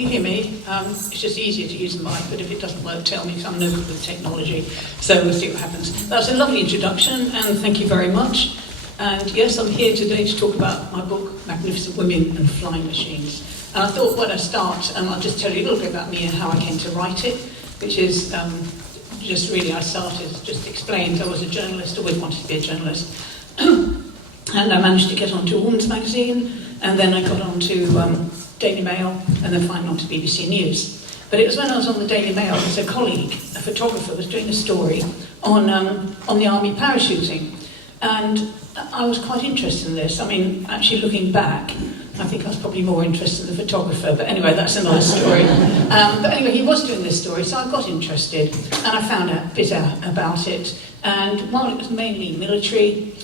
Can you hear me? It's just easier to use the mic, but if it doesn't work, tell me, because I'm no good with technology. So we'll see what happens. That was a lovely introduction, and thank you very much. And yes, I'm here today to talk about my book, Magnificent Women and Flying Machines. And I thought when I start, I'll just tell you a little bit about me and how I came to write it, which is just really, I started, just explained, I was a journalist, always wanted to be a journalist. And I managed to get onto a women's magazine, and then I got onto Daily Mail, and then finally onto BBC News. But it was when I was on the Daily Mail, there's a colleague, a photographer, was doing a story on the army parachuting. And I was quite interested in this. I mean, actually looking back, I think I was probably more interested in the photographer, but anyway, that's another story. But anyway, he was doing this story, so I got interested, and I found out a bit about it. And while it was mainly military,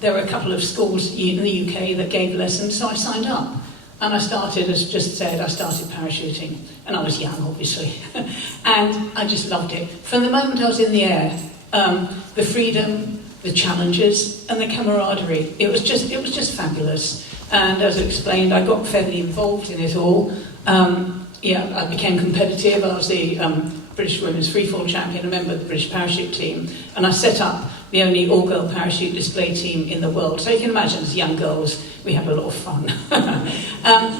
there were a couple of schools in the UK that gave lessons, so I signed up. And I started, as just said, I started parachuting. And I was young, obviously. And I just loved it. From the moment I was in the air, the freedom, the challenges, and the camaraderie, it was just fabulous. And as I explained, I got fairly involved in it all. I became competitive. I was the British Women's Freefall Champion, a member of the British Parachute Team. And I set up the only all-girl parachute display team in the world. So you can imagine, as young girls, we have a lot of fun.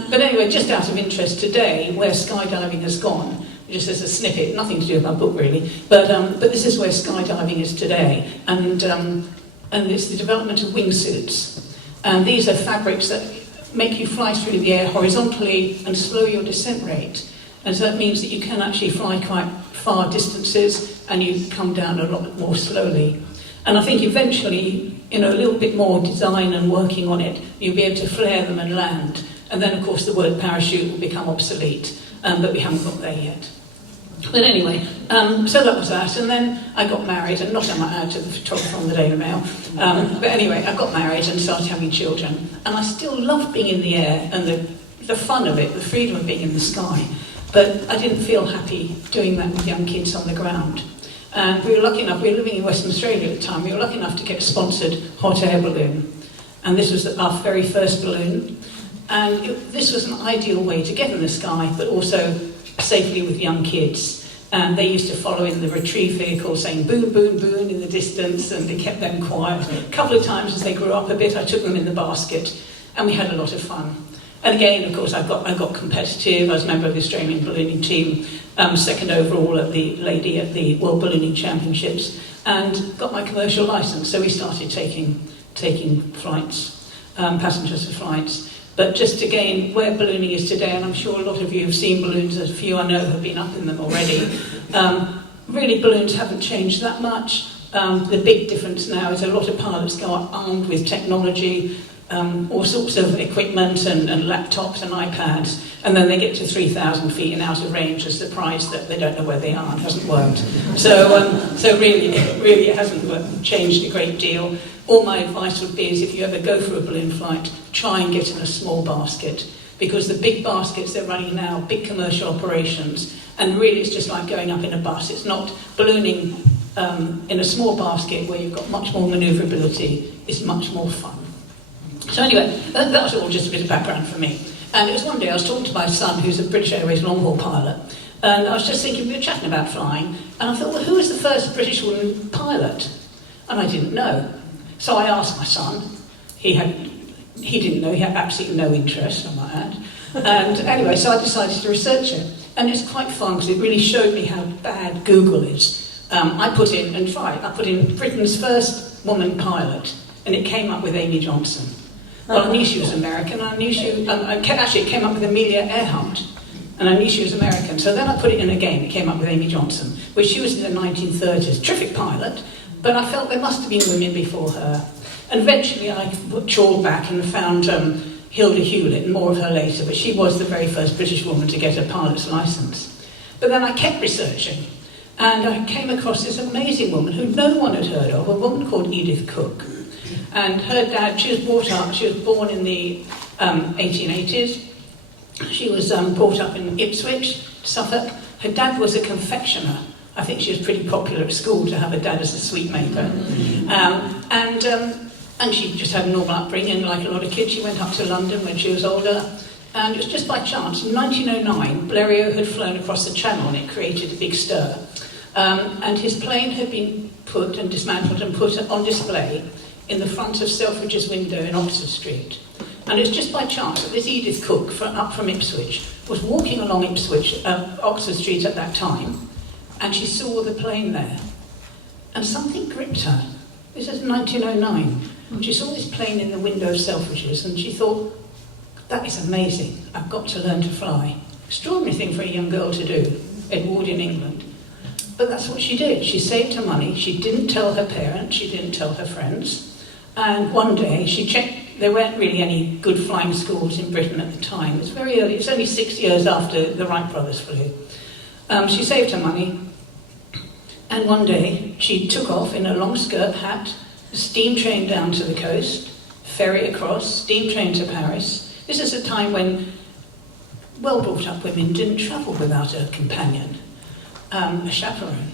But anyway, just out of interest today, where skydiving has gone, just as a snippet, nothing to do with my book really, but this is where skydiving is today. And it's the development of wingsuits. And these are fabrics that make you fly through the air horizontally and slow your descent rate. And so that means that you can actually fly quite far distances and you come down a lot more slowly. And I think eventually, a little bit more design and working on it, you'll be able to flare them and land. And then, of course, the word parachute will become obsolete, but we haven't got there yet. But anyway, so that was that. And then I got married, and not I might add to the photographer on the Daily Mail. But anyway, I got married and started having children. And I still loved being in the air and the fun of it, the freedom of being in the sky. But I didn't feel happy doing that with young kids on the ground. And we were lucky enough, we were living in Western Australia at the time, we were lucky enough to get a sponsored hot air balloon. And this was our very first balloon. And this was an ideal way to get in the sky, but also safely with young kids. And they used to follow in the retrieve vehicle saying boom, boom, boom in the distance, and they kept them quiet. A couple of times as they grew up a bit, I took them in the basket, and we had a lot of fun. And again, of course, I got competitive. I was a member of the Australian ballooning team, second overall at the World Ballooning Championships, and got my commercial license. So we started taking flights, passengers for flights. But just again, where ballooning is today, and I'm sure a lot of you have seen balloons, a few I know have been up in them already, really balloons haven't changed that much. The big difference now is a lot of pilots go up armed with technology, all sorts of equipment and laptops and iPads, and then they get to 3,000 feet and out of range, are surprised that they don't know where they are. It hasn't worked. So really it hasn't changed a great deal. All my advice would be is if you ever go for a balloon flight, try and get in a small basket, because the big baskets they're running now, big commercial operations, and really it's just like going up in a bus. It's not ballooning in a small basket where you've got much more manoeuvrability. It's much more fun. So anyway, that was all just a bit of background for me. And it was one day I was talking to my son, who's a British Airways long-haul pilot, and I was just thinking, we were chatting about flying, and I thought, well, who was the first British woman pilot? And I didn't know. So I asked my son. He didn't know, he had absolutely no interest, I might add. And anyway, so I decided to research it. And it's quite fun, because it really showed me how bad Google is. I put in Britain's first woman pilot, and it came up with Amy Johnson. Well, I knew she was American, actually it came up with Amelia Earhart, and I knew she was American. So then I put it in again, it came up with Amy Johnson, which she was in the 1930s, terrific pilot, but I felt there must have been women before her. And eventually I trawled back and found Hilda Hewlett, and more of her later, but she was the very first British woman to get a pilot's licence. But then I kept researching, and I came across this amazing woman who no one had heard of, a woman called Edith Cook. And her dad, she was born in the 1880s. She was brought up in Ipswich, Suffolk. Her dad was a confectioner. I think she was pretty popular at school to have a dad as a sweet maker. And she just had a normal upbringing, like a lot of kids. She went up to London when she was older, And it was just by chance, in 1909, Blériot had flown across the Channel and it created a big stir. And his plane had been put and dismantled and put on display in the front of Selfridge's window in Oxford Street. And it's just by chance that this Edith Cook, up from Ipswich, was walking along Oxford Street at that time, and she saw the plane there. And something gripped her. This is 1909. She saw this plane in the window of Selfridge's, and she thought, that is amazing. I've got to learn to fly. Extraordinary thing for a young girl to do, Edwardian England. But that's what she did. She saved her money. She didn't tell her parents. She didn't tell her friends. And one day she checked. There weren't really any good flying schools in Britain at the time. It was very early. It's only 6 years after the Wright brothers flew. She saved her money. And one day she took off in a long skirt hat, a steam train down to the coast, ferry across, steam train to Paris. This is a time when well-brought-up women didn't travel without a companion, a chaperone.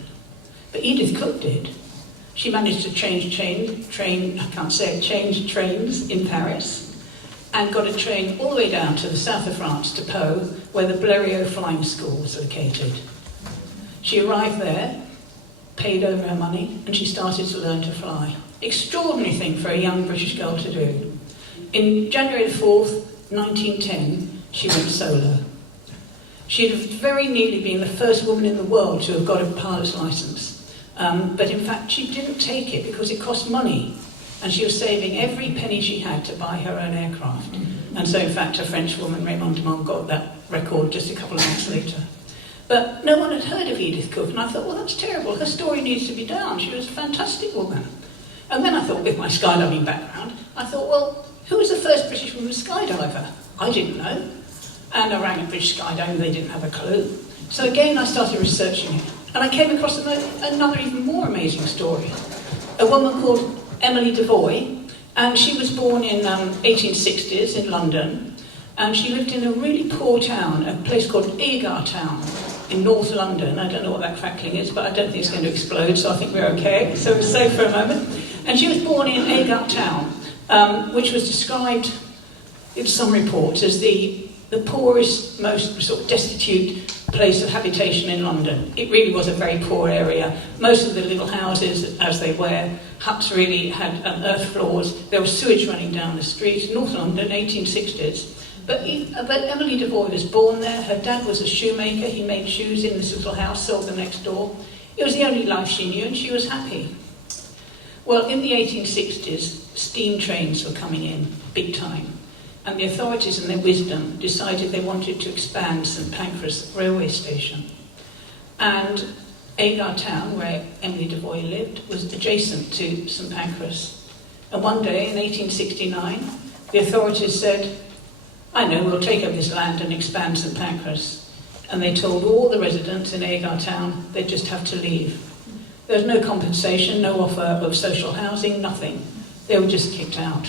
But Edith Cook did. She managed to change trains in Paris and got a train all the way down to the south of France, to Pau, where the Blériot Flying School was located. She arrived there, paid over her money, and she started to learn to fly. Extraordinary thing for a young British girl to do. In January the 4th, 1910, she went solo. She'd have very nearly been the first woman in the world to have got a pilot's licence. But in fact, she didn't take it because it cost money. And she was saving every penny she had to buy her own aircraft. And so, in fact, a French woman, Raymond Dumont, got that record just a couple of months later. But no one had heard of Edith Cook, and I thought, well, that's terrible. Her story needs to be down. She was a fantastic woman. And then I thought, with my skydiving background, I thought, well, who was the first British woman skydiver? I didn't know. And I rang a British Skydiving, they didn't have a clue. So again, I started researching it. And I came across another even more amazing story. A woman called Emily Devoy, and she was born in 1860s in London, and she lived in a really poor town, a place called Agar Town in North London. I don't know what that crackling is, but I don't think it's going to explode, so I think we're okay. So we're safe for a moment. And she was born in Agar Town, which was described in some reports as the poorest, most sort of destitute place of habitation in London. It really was a very poor area. Most of the little houses, as they were, huts really had earth floors. There was sewage running down the street. North London, 1860s. But Emily Devoy was born there. Her dad was a shoemaker. He made shoes in this little house, sold them next door. It was the only life she knew, and she was happy. Well, in the 1860s, steam trains were coming in, big time. And the authorities, in their wisdom, decided they wanted to expand St Pancras railway station. And Agar Town, where Emily Devoy lived, was adjacent to St Pancras. And one day, in 1869, the authorities said, I know, we'll take up this land and expand St Pancras. And they told all the residents in Agar Town they'd just have to leave. There was no compensation, no offer of social housing, nothing. They were just kicked out.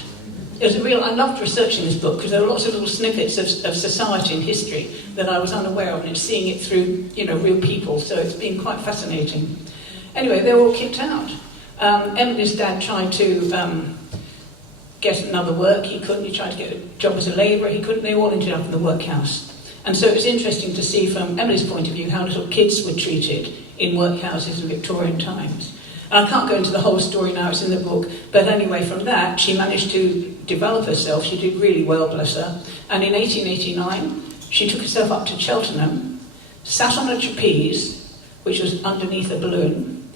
It was I loved researching this book because there were lots of little snippets of society and history that I was unaware of, and seeing it through, real people, so it's been quite fascinating. Anyway, they were all kicked out. Emily's dad tried to get another work, he couldn't. He tried to get a job as a labourer, he couldn't. They all ended up in the workhouse. And so it was interesting to see from Emily's point of view how little kids were treated in workhouses in Victorian times. I can't go into the whole story now, it's in the book, but anyway, from that, she managed to develop herself. She did really well, bless her. And in 1889, she took herself up to Cheltenham, sat on a trapeze, which was underneath a balloon,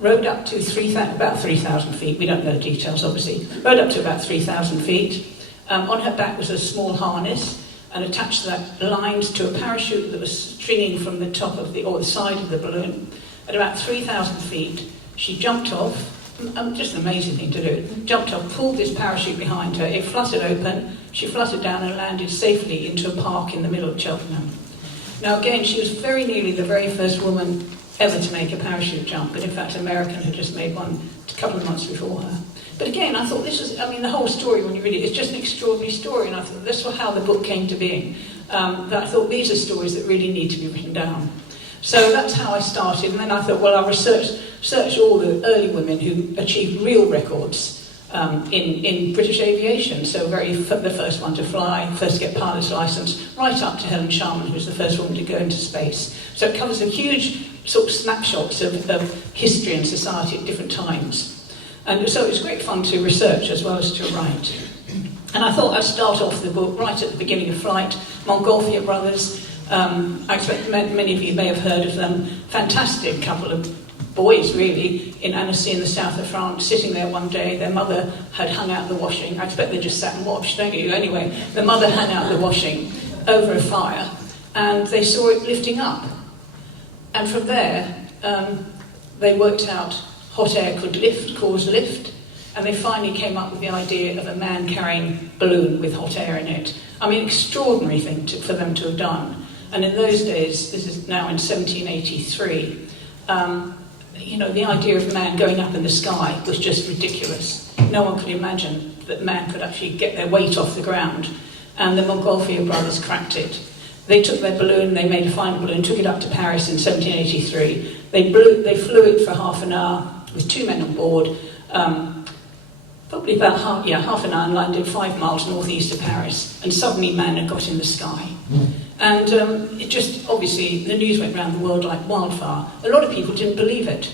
rode up to about 3,000 feet, we don't know the details, obviously, rode up to about 3,000 feet. On her back was a small harness, and attached to that lines to a parachute that was stringing from the top of the side of the balloon. At about 3,000 feet, she jumped off, just an amazing thing to do, jumped off, pulled this parachute behind her, it fluttered open, she fluttered down and landed safely into a park in the middle of Cheltenham. Now again, she was very nearly the very first woman ever to make a parachute jump, but in fact American had just made one a couple of months before her. But again, I thought the whole story, when you read it, it's just an extraordinary story, and I thought that's how the book came to being. That I thought these are stories that really need to be written down. So that's how I started, and then I thought, well, I'll research all the early women who achieved real records, in British aviation. So the first one to fly, first to get pilot's license, right up to Helen Sharman, who's the first woman to go into space. So it covers a huge sort of snapshots of history and society at different times. And so it was great fun to research as well as to write. And I thought I'd start off the book right at the beginning of flight. Montgolfier brothers, I expect many of you may have heard of them. Fantastic couple of boys, really, in Annecy in the south of France, sitting there one day. Their mother had hung out the washing. I expect they just sat and watched, don't you? Anyway, the mother hung out the washing over a fire, and they saw it lifting up. And from there, they worked out hot air could cause lift, and they finally came up with the idea of a man carrying a balloon with hot air in it. I mean, extraordinary thing for them to have done. And in those days, this is now in 1783, the idea of man going up in the sky was just ridiculous. No one could imagine that man could actually get their weight off the ground. And the Montgolfier brothers cracked it. They took their balloon, they made a final balloon, took it up to Paris in 1783. They flew it for half an hour with 2 men on board, probably about half an hour, and landed 5 miles northeast of Paris. And suddenly man had got in the sky. And it just, obviously, the news went around the world like wildfire. A lot of people didn't believe it.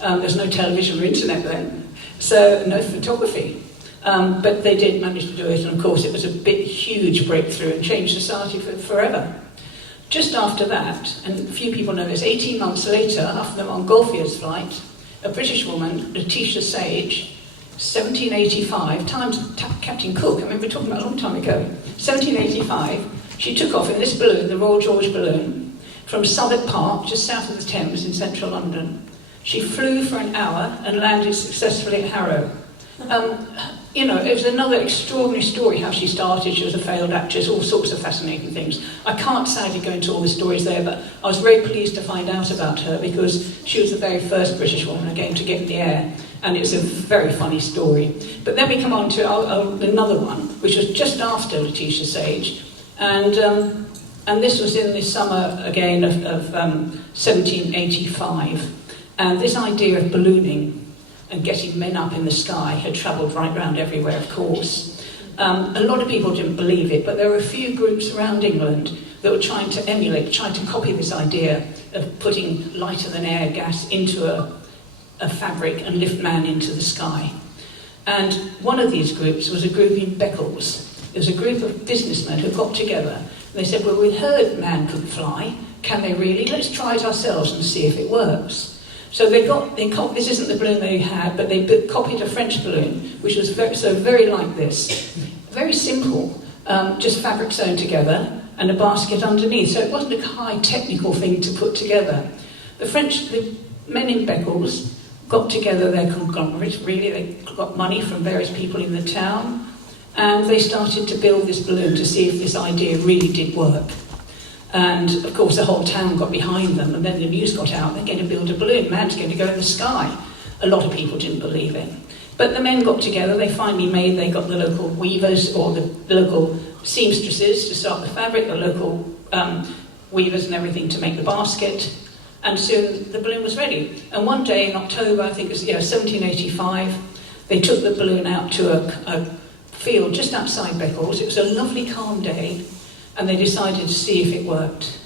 There's no television or internet then, so no photography. But they did manage to do it, and of course it was a huge breakthrough and changed society forever. Just after that, and few people know this, 18 months later, after the Montgolfier's flight, a British woman, Letitia Sage, 1785, times Captain Cook, I remember talking about a long time ago, 1785, she took off in this balloon, the Royal George balloon, from Southwark Park, just south of the Thames in central London. She flew for an hour and landed successfully at Harrow. It was another extraordinary story how she started. She was a failed actress, all sorts of fascinating things. I can't sadly go into all the stories there, but I was very pleased to find out about her because she was the very first British woman again to get in the air, and it's a very funny story. But then we come on to another one, which was just after Letitia Sage, and this was in the summer again of 1785, and this idea of ballooning and getting men up in the sky had travelled right round everywhere, of course. A lot of people didn't believe it, but there were a few groups around England that were trying to emulate, trying to copy this idea of putting lighter-than-air gas into a fabric and lift man into the sky. And one of these groups was a group in Beccles. It was a group of businessmen who got together, and they said, well, we heard man could fly. Can they really? Let's try it ourselves and see if it works. So this isn't the balloon they had, but they copied a French balloon, which was very like this. Very simple, just fabric sewn together and a basket underneath. So it wasn't a high technical thing to put together. The men in Beccles got together their conglomerates, really. They got money from various people in the town, and they started to build this balloon to see if this idea really did work. And, of course, the whole town got behind them, and then the news got out, they're going to build a balloon, man's going to go in the sky. A lot of people didn't believe it. But the men got together, they got the local weavers, or the local seamstresses to start the fabric, the local weavers and everything to make the basket, and soon the balloon was ready. And one day in October, I think it was 1785, they took the balloon out to a field just outside Beccles. It was a lovely, calm day, and they decided to see if it worked.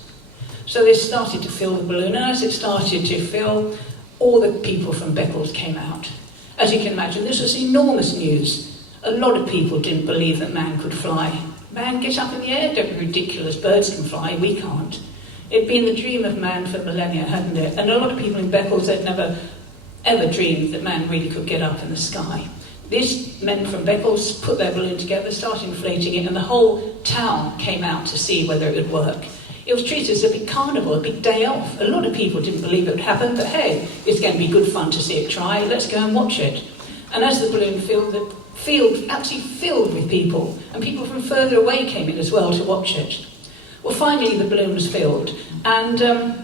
So they started to fill the balloon, and as it started to fill, all the people from Beccles came out. As you can imagine, this was enormous news. A lot of people didn't believe that man could fly. Man, get up in the air, don't be ridiculous, birds can fly, we can't. It'd been the dream of man for millennia, hadn't it? And a lot of people in Beccles, they'd never ever dreamed that man really could get up in the sky. These men from Beccles put their balloon together, started inflating it, and the whole town came out to see whether it would work. It was treated as a big carnival, a big day off. A lot of people didn't believe it would happen, but hey, it's going to be good fun to see it try, let's go and watch it. And as the balloon filled, the field absolutely filled with people, and people from further away came in as well to watch it. Well, finally the balloon was filled, and the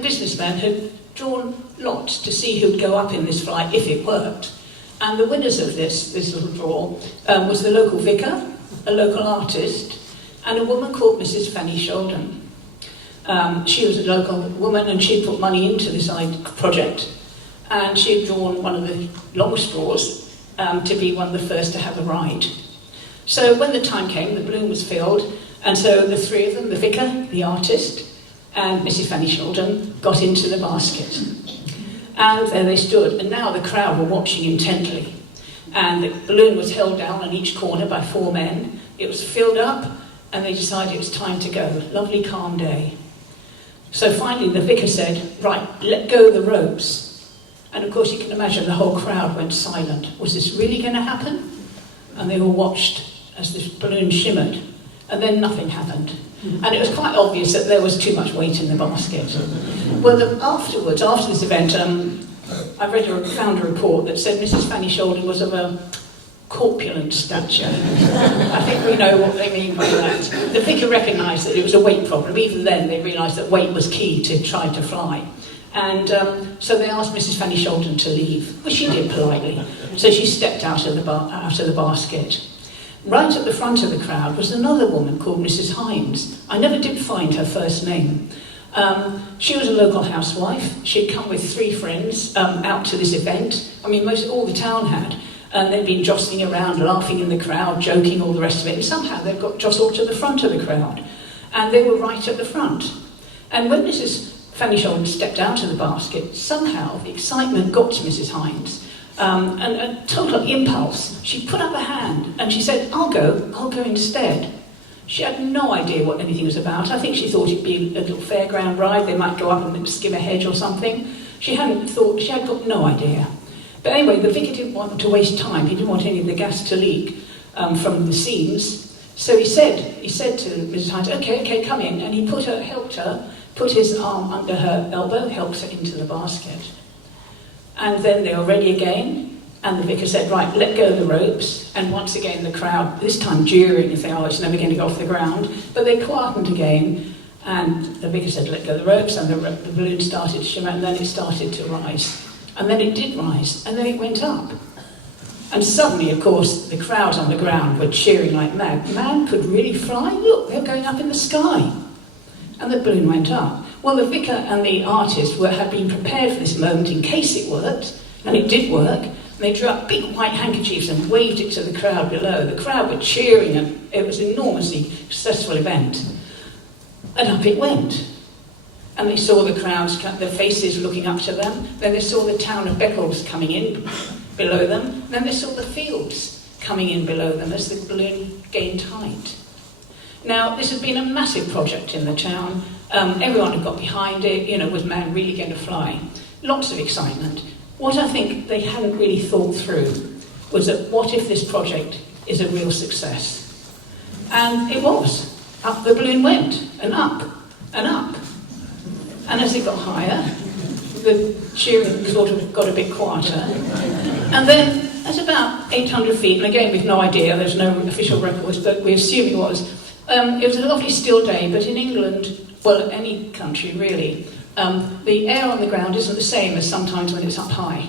businessmen had drawn lots to see who'd go up in this flight if it worked. And the winners of this little draw was the local vicar, a local artist, and a woman called Mrs. Fanny Sheldon. She was a local woman, and she put money into this project. and she had drawn one of the long straws to be one of the first to have a ride. So when the time came, the balloon was filled, and so the three of them, the vicar, the artist, and Mrs. Fanny Sheldon, got into the basket. And there they stood, and now the crowd were watching intently. And the balloon was held down on each corner by 4 men. It was filled up, and they decided it was time to go. Lovely, calm day. So finally the vicar said, right, let go of the ropes. And of course you can imagine the whole crowd went silent. Was this really going to happen? And they all watched as this balloon shimmered. And then nothing happened. And it was quite obvious that there was too much weight in the basket. Well, afterwards, after this event, I found a report that said Mrs. Fanny Sheldon was of a corpulent stature. I think we know what they mean by that. The vicar recognised that it was a weight problem. Even then, they realised that weight was key to trying to fly. And so they asked Mrs. Fanny Sheldon to leave, which she did politely. So she stepped out of the basket. Right at the front of the crowd was another woman called Mrs. Hines. I never did find her first name. She was a local housewife. She'd come with 3 friends out to this event. I mean, all the town had. And they'd been jostling around, laughing in the crowd, joking, all the rest of it. And somehow they got jostled to the front of the crowd. And they were right at the front. And when Mrs. Fanny Sheldon stepped out of the basket, somehow the excitement got to Mrs. Hines. And a total impulse. She put up a hand and she said, I'll go instead. She had no idea what anything was about. I think she thought it'd be a little fairground ride. They might go up and skim a hedge or something. She had got no idea. But anyway, the vicar didn't want to waste time. He didn't want any of the gas to leak from the seams. So he said to Mrs. Hines, okay, come in. And he helped her, put his arm under her elbow, helped her into the basket. And then they were ready again, and the vicar said, right, let go of the ropes. And once again the crowd, this time jeering and saying, oh, it's never going to go off the ground. But they quietened again, and the vicar said, let go of the ropes, and the balloon started to shimmer, and then it started to rise. And then it did rise, and then it went up. And suddenly, of course, the crowd on the ground were cheering like mad. Man could really fly? Look, they're going up in the sky. And the balloon went up. Well, the vicar and the artist had been prepared for this moment in case it worked, and it did work. And they drew up big white handkerchiefs and waved it to the crowd below. The crowd were cheering, and it was an enormously successful event. And up it went. And they saw the crowds, their faces looking up to them. Then they saw the town of Beccles coming in below them. Then they saw the fields coming in below them as the balloon gained height. Now, this had been a massive project in the town. Everyone had got behind it, was man really going to fly? Lots of excitement. What I think they hadn't really thought through was that what if this project is a real success? And it was. Up the balloon went, and up, and up. And as it got higher, the cheering sort of got a bit quieter. And then at about 800 feet, and again we've no idea, there's no official records, but we assume it was a lovely still day, but in England, well, any country really, the air on the ground isn't the same as sometimes when it's up high.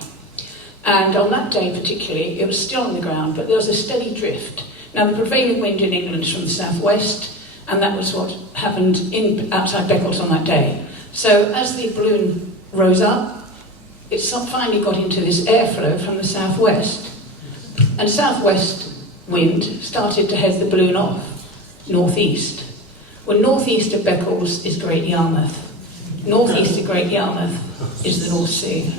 And on that day particularly, it was still on the ground, but there was a steady drift. Now the prevailing wind in England is from the southwest, and that was what happened outside Beccles on that day. So as the balloon rose up, it finally got into this airflow from the southwest. And southwest wind started to head the balloon off, northeast. Well, northeast of Beccles is Great Yarmouth. Northeast of Great Yarmouth is the North Sea.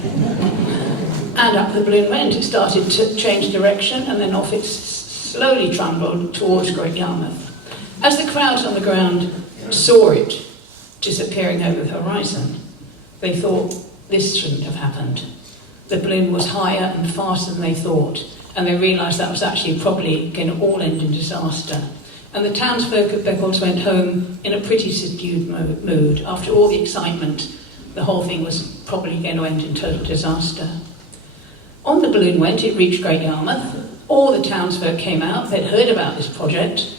And up the balloon went. It started to change direction, and then off it slowly trundled towards Great Yarmouth. As the crowds on the ground saw it disappearing over the horizon, they thought, this shouldn't have happened. The balloon was higher and faster than they thought, and they realised that was actually probably going to all end in disaster. And the townsfolk at Beccles went home in a pretty subdued mood. After all the excitement, the whole thing was probably going to end in total disaster. On the balloon went, it reached Great Yarmouth. All the townsfolk came out, they'd heard about this project,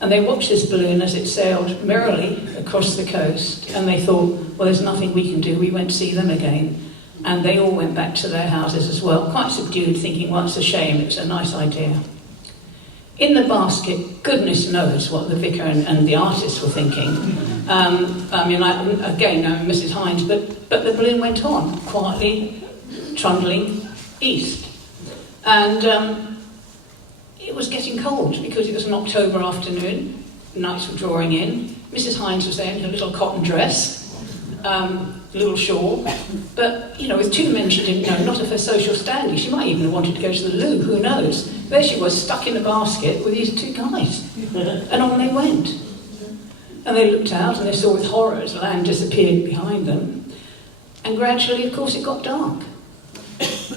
and they watched this balloon as it sailed merrily across the coast, and they thought, well, there's nothing we can do, we won't see them again. And they all went back to their houses as well, quite subdued, thinking, well, it's a shame, it's a nice idea. In the basket, goodness knows what the vicar and the artist were thinking. Again, Mrs. Hines, but the balloon went on quietly, trundling east. And it was getting cold because it was an October afternoon, nights were drawing in. Mrs. Hines was there in her little cotton dress, little shawl, but, you know, with two men she didn't know, not of her social standing. She might even have wanted to go to the loo, who knows. There she was, stuck in a basket with these two guys, and on they went. And they looked out and they saw with horror as land disappeared behind them. And gradually, of course, it got dark.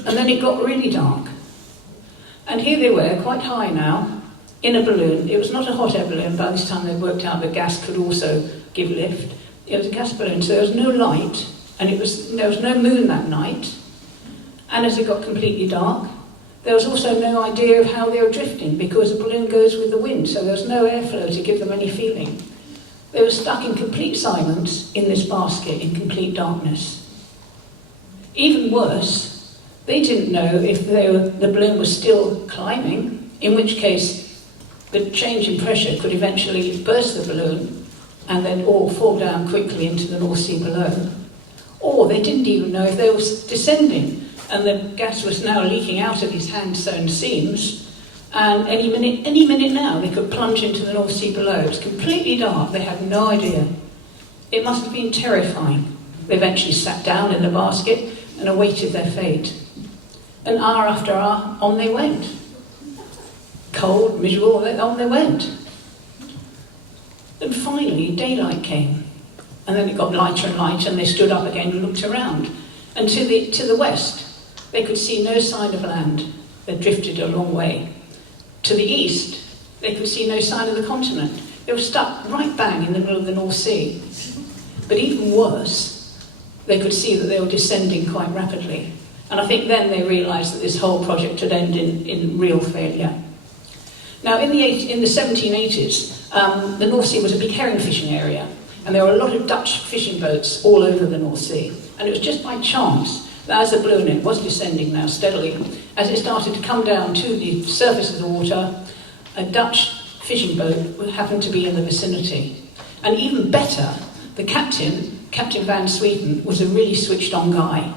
And then it got really dark. And here they were, quite high now, in a balloon. It was not a hot air balloon. By this time they'd worked out that gas could also give lift. It was a gas balloon, so there was no light, and there was no moon that night. And as it got completely dark, there was also no idea of how they were drifting, because a balloon goes with the wind, so there was no airflow to give them any feeling. They were stuck in complete silence in this basket, in complete darkness. Even worse, they didn't know if the balloon was still climbing, in which case the change in pressure could eventually burst the balloon and then all fall down quickly into the North Sea below. Or they didn't even know if they were descending and the gas was now leaking out of these hand-sewn seams, and any minute now they could plunge into the North Sea below. It was completely dark, they had no idea. It must have been terrifying. They eventually sat down in the basket and awaited their fate. And hour after hour, on they went. Cold, miserable, on they went. And finally, daylight came. And then it got lighter and lighter, and they stood up again and looked around. And to the west, they could see no sign of land. They drifted a long way. To the east, they could see no sign of the continent. They were stuck right bang in the middle of the North Sea. But even worse, they could see that they were descending quite rapidly. And I think then they realised that this whole project had ended in real failure. Now, in the 1780s, the North Sea was a big herring fishing area, and there were a lot of Dutch fishing boats all over the North Sea. And it was just by chance that as the balloon, it was descending now steadily, as it started to come down to the surface of the water, a Dutch fishing boat happened to be in the vicinity. And even better, the captain, Captain Van Swieten, was a really switched-on guy.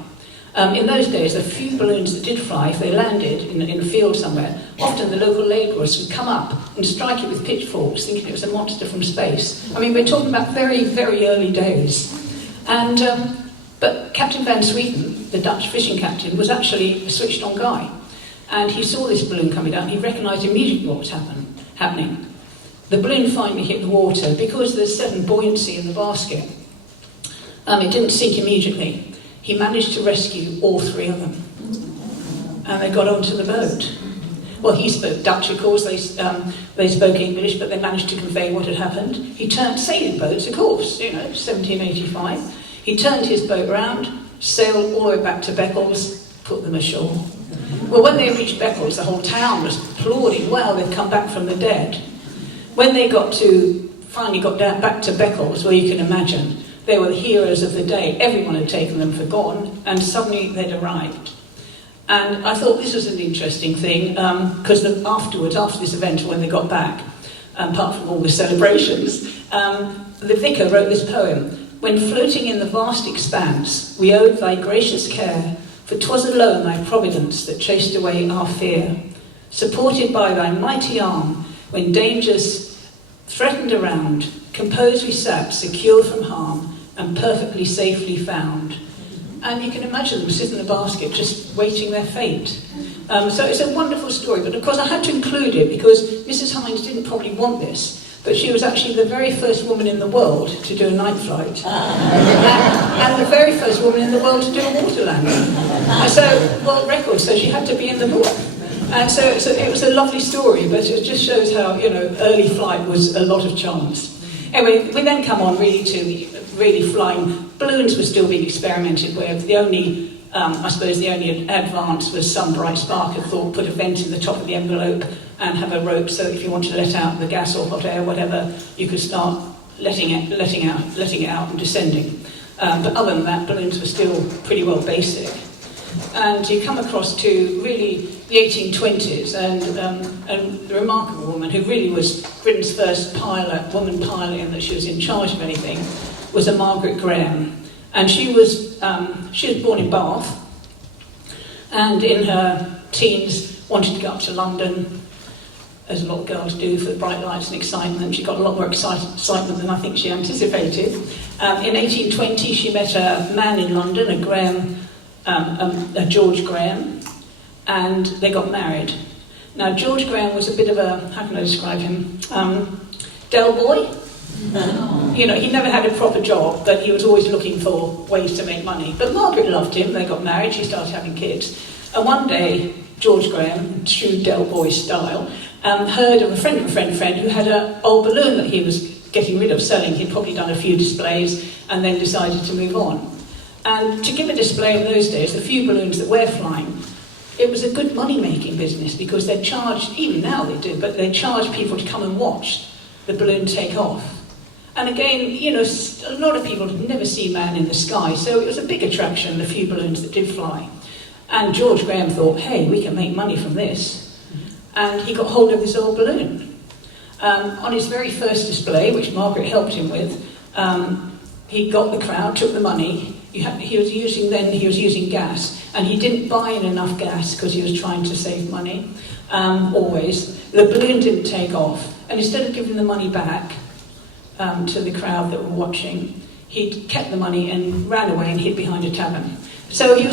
In those days, the few balloons that did fly, if they landed in a field somewhere, often the local labourers would come up and strike it with pitchforks, thinking it was a monster from space. I mean, we're talking about very, very early days. And but Captain Van Swieten, the Dutch fishing captain, was actually a switched-on guy. And he saw this balloon coming down. He recognised immediately what was happening. The balloon finally hit the water. Because there's certain buoyancy in the basket, it didn't sink immediately. He managed to rescue all three of them. And they got onto the boat. Well, he spoke Dutch, of course. They spoke English, but they managed to convey what had happened. He turned sailing boats, of course, 1785. He turned his boat round, sailed all the way back to Beccles, put them ashore. Well, when they reached Beccles, the whole town was applauding. Wow, they've come back from the dead. When they finally got back to Beccles, well, you can imagine, they were the heroes of the day. Everyone had taken them for gone, and suddenly they'd arrived. And I thought this was an interesting thing, because afterwards, after this event, when they got back, apart from all the celebrations, the vicar wrote this poem. When floating in the vast expanse, we owed thy gracious care, for 'twas alone thy providence that chased away our fear. Supported by thy mighty arm, when dangers threatened around, composed we sat, secure from harm, and perfectly safely found. And you can imagine them sitting in a basket, just waiting their fate. So it's a wonderful story, but of course I had to include it because Mrs. Hines didn't probably want this. But she was actually the very first woman in the world to do a night flight. And the very first woman in the world to do a water landing. And so, world record, so she had to be in the book. And so it was a lovely story, but it just shows how, early flight was a lot of chance. Anyway, we then come on really to really flying. Balloons were still being experimented with. The only advance was some bright spark had thought, put a vent in the top of the envelope and have a rope so if you wanted to let out the gas or hot air, whatever, you could start letting it out and descending. But other than that, balloons were still pretty well basic. And you come across to really the 1820s and the remarkable woman who really was Britain's first woman pilot, and that she was in charge of anything, was a Margaret Graham. And she was born in Bath, and in her teens wanted to go up to London, as a lot of girls do, for the bright lights and excitement. She got a lot more excitement than I think she anticipated. In 1820, she met a man in London, a George Graham, and they got married. Now, George Graham was a bit of a, how can I describe him, Del boy. You know, he never had a proper job, but he was always looking for ways to make money. But Margaret loved him, they got married, she started having kids. And one day, George Graham, true Del boy style, heard of a friend who had an old balloon that he was getting rid of, selling. He'd probably done a few displays and then decided to move on. And to give a display in those days, the few balloons that we're flying, it was a good money-making business because they charged, even now they do, but they charged people to come and watch the balloon take off. And again, you know, a lot of people had never seen man in the sky, so it was a big attraction, the few balloons that did fly. And George Graham thought, hey, we can make money from this. And he got hold of this old balloon. On his very first display, which Margaret helped him with, he got the crowd, took the money. He was using gas, and he didn't buy in enough gas because he was trying to save money, always. The balloon didn't take off, and instead of giving the money back to the crowd that were watching, he kept the money and ran away and hid behind a tavern. So he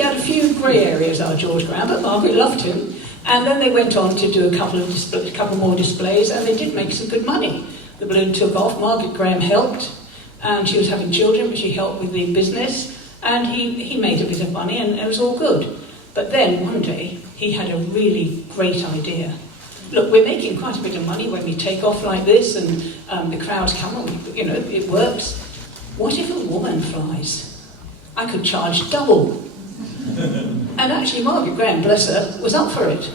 had a few grey areas, our George Graham, but Margaret loved him. And then they went on to do a couple more displays, and they did make some good money. The balloon took off, Margaret Graham helped, and she was having children, but she helped with the business, and he made a bit of money, and it was all good. But then, one day, he had a really great idea. Look, we're making quite a bit of money when we take off like this, and the crowds come, and you know, it works. What if a woman flies? I could charge double. And actually, Margaret Graham, bless her, was up for it.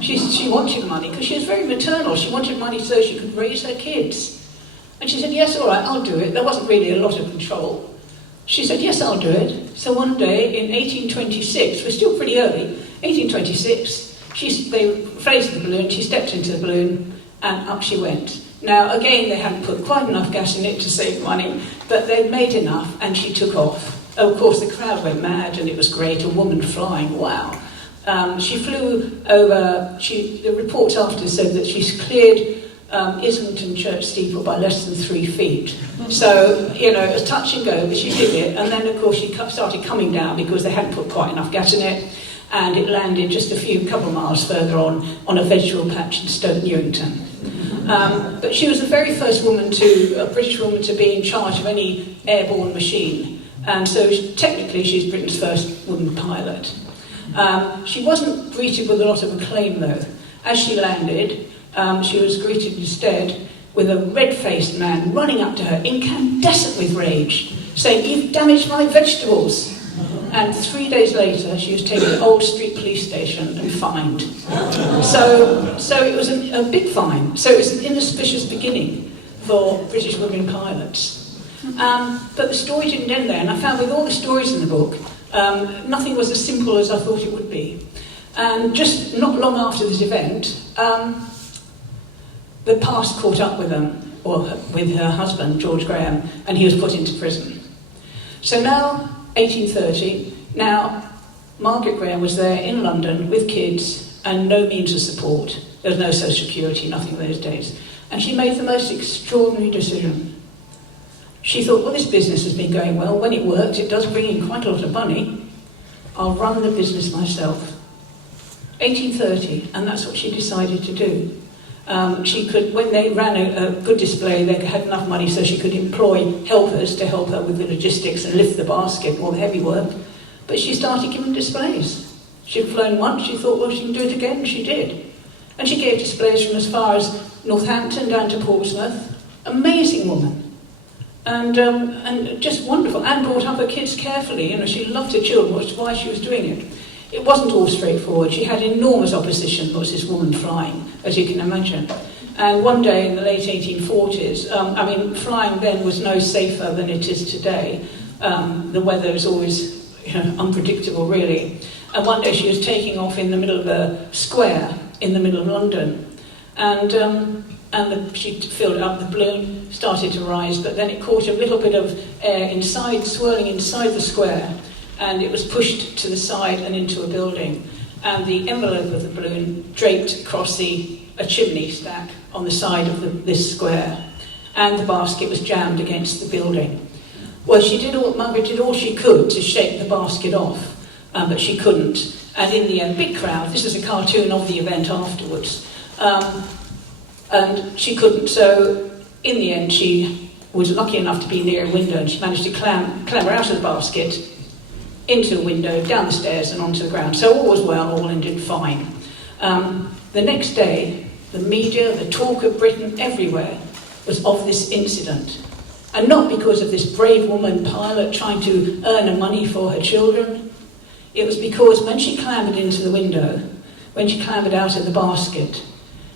She wanted money because she was very maternal. She wanted money so she could raise her kids. And she said, yes, all right, I'll do it. There wasn't really a lot of control. She said, yes, I'll do it. So one day in 1826, we're still pretty early, 1826, they raised the balloon, she stepped into the balloon, and up she went. Now, again, they hadn't put quite enough gas in it to save money, but they'd made enough, and she took off. Of course, the crowd went mad, and it was great, a woman flying, wow. She flew over, the reports after said that she's cleared Islington Church steeple by less than 3 feet. So, you know, it was touch and go, but she did it. And then, of course, she started coming down because they hadn't put quite enough gas in it, and it landed just a couple of miles further on a vegetable patch in Stoke Newington. But she was the very first a British woman to be in charge of any airborne machine. And so technically she's Britain's first woman pilot. She wasn't greeted with a lot of acclaim though. As she landed, she was greeted instead with a red-faced man running up to her, incandescent with rage, saying, "You've damaged my vegetables." And 3 days later, she was taken to Old Street Police Station and fined. So it was a big fine. So it was an inauspicious beginning for British women pilots. But the story didn't end there, and I found with all the stories in the book, nothing was as simple as I thought it would be. And just not long after this event, the past caught up with them, or with her husband, George Graham, and he was put into prison. So now, 1830, now Margaret Graham was there in London with kids and no means of support. There was no social security, nothing in those days. And she made the most extraordinary decision. She thought, well, this business has been going well. When it works, it does bring in quite a lot of money. I'll run the business myself. 1830, and that's what she decided to do. When they ran a good display, they had enough money so she could employ helpers to help her with the logistics and lift the basket, all the heavy work. But she started giving displays. She'd flown once, she thought, well, she can do it again, and she did. And she gave displays from as far as Northampton down to Portsmouth. Amazing woman. And just wonderful, and brought up her kids carefully. You know, she loved her children, which is why she was doing it. It wasn't all straightforward. She had enormous opposition, was this woman flying, as you can imagine. And one day in the late 1840s, flying then was no safer than it is today. The weather is always unpredictable, really. And one day she was taking off in the middle of a square in the middle of London. She filled up the balloon, started to rise, but then it caught a little bit of air inside, swirling inside the square. and it was pushed to the side and into a building. And the envelope of the balloon draped across a chimney stack on the side of this square, and the basket was jammed against the building. Well, Margaret did all she could to shake the basket off, but she couldn't. And in the end, big crowd, this is a cartoon of the event afterwards, and she couldn't. So in the end, she was lucky enough to be near a window, and she managed to clamber out of the basket, into a window, down the stairs and onto the ground. So all was well, all ended fine. The next day, the media, the talk of Britain everywhere was of this incident. And not because of this brave woman pilot trying to earn her money for her children. It was because when she clambered into the window, when she clambered out of the basket,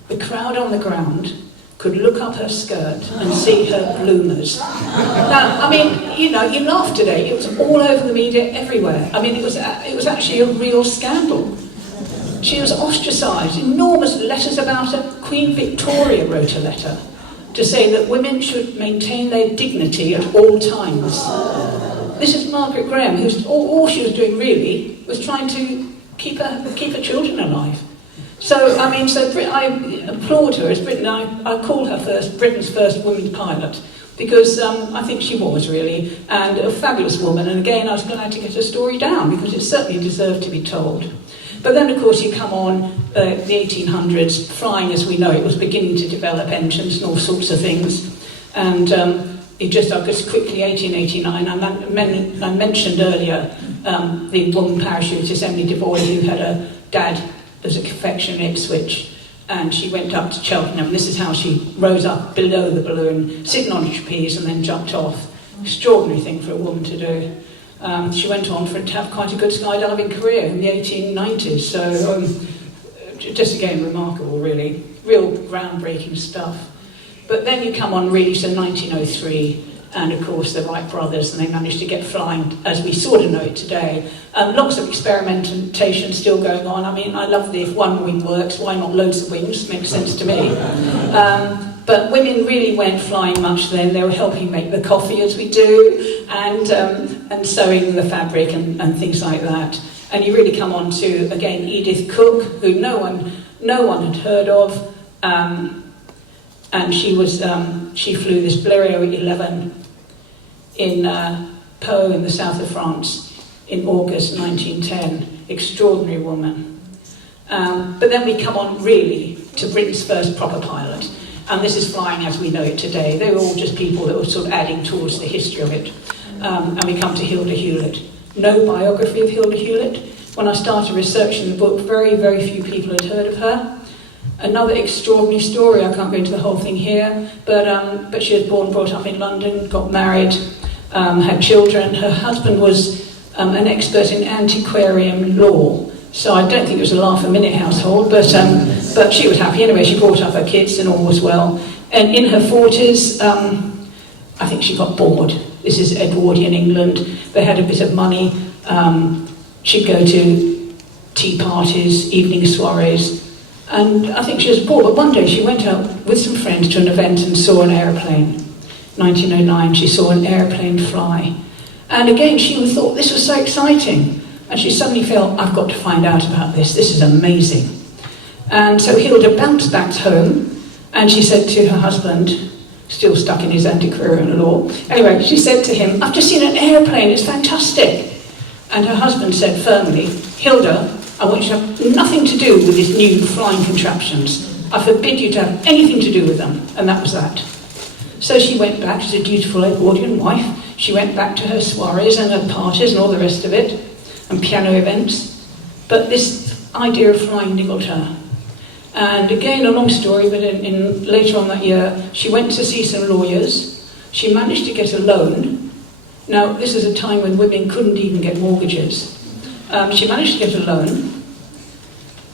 the crowd on the ground could look up her skirt and see her bloomers. Now, I mean, you laugh today. It was all over the media everywhere. I mean, it was actually a real scandal. She was ostracised. Enormous letters about her. Queen Victoria wrote a letter to say that women should maintain their dignity at all times. This is Margaret Graham, who's all she was doing really was trying to keep her children alive. So, I mean, I applaud her as Britain. I call her Britain's first woman pilot, because I think she was really, and a fabulous woman. And again, I was glad to get her story down, because it certainly deserved to be told. But then, of course, you come on the 1800s, flying as we know it was beginning to develop, engines and all sorts of things. And I'll just quickly, 1889, I mentioned earlier the woman parachutist, Emily Devoy, who had a dad as a confectioner in Ipswich, and she went up to Cheltenham. This is how she rose up below the balloon, sitting on a trapeze, and then jumped off. Extraordinary thing for a woman to do. She went on to have quite a good skydiving career in the 1890s, so just again remarkable, really. Real groundbreaking stuff. But then you come on really to 1903, and of course the Wright brothers, and they managed to get flying as we sort of know it today. Lots of experimentation still going on. I mean, I love if one wing works, why not loads of wings? Makes sense to me. But women really weren't flying much then. They were helping make the coffee as we do, and sewing the fabric and things like that. And you really come on to, again, Edith Cook, who no one had heard of. And she flew this Blériot 11 in Pau in the south of France in August 1910. Extraordinary woman. But then we come on really to Britain's first proper pilot. And this is flying as we know it today. They were all just people that were sort of adding towards the history of it. And we come to Hilda Hewlett. No biography of Hilda Hewlett. When I started researching the book, very, very few people had heard of her. Another extraordinary story, I can't go into the whole thing here, but she was brought up in London, got married, had children. Her husband was an expert in antiquarian law, so I don't think it was a laugh-a-minute household, but she was happy anyway. She brought up her kids and all was well. And in her 40s, I think she got bored. This is Edwardian England. They had a bit of money. She'd go to tea parties, evening soirees, and I think she was bored. But one day she went out with some friends to an event and saw an aeroplane. 1909, she saw an aeroplane fly. And again, she thought this was so exciting. And she suddenly felt, I've got to find out about this. This is amazing. And so Hilda bounced back home, and she said to her husband, still stuck in his antiquarian law, anyway, she said to him, I've just seen an aeroplane, it's fantastic. And her husband said firmly, Hilda, I want you to have nothing to do with these new flying contraptions. I forbid you to have anything to do with them. And that was that. So she went back, she's a dutiful Edwardian wife. She went back to her soirees and her parties and all the rest of it, and piano events. But this idea of flying niggled her. And again, a long story, but later on that year, she went to see some lawyers. She managed to get a loan. Now, this is a time when women couldn't even get mortgages. She managed to get a loan.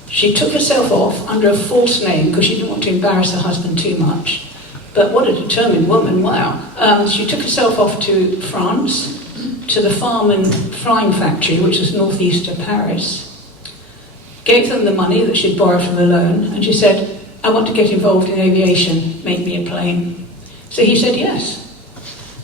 She took herself off under a false name because she didn't want to embarrass her husband too much. But what a determined woman, wow. She took herself off to France, to the farm and frying factory, which was northeast of Paris. Gave them the money that she'd borrowed from the loan, and she said, I want to get involved in aviation, make me a plane. So he said yes.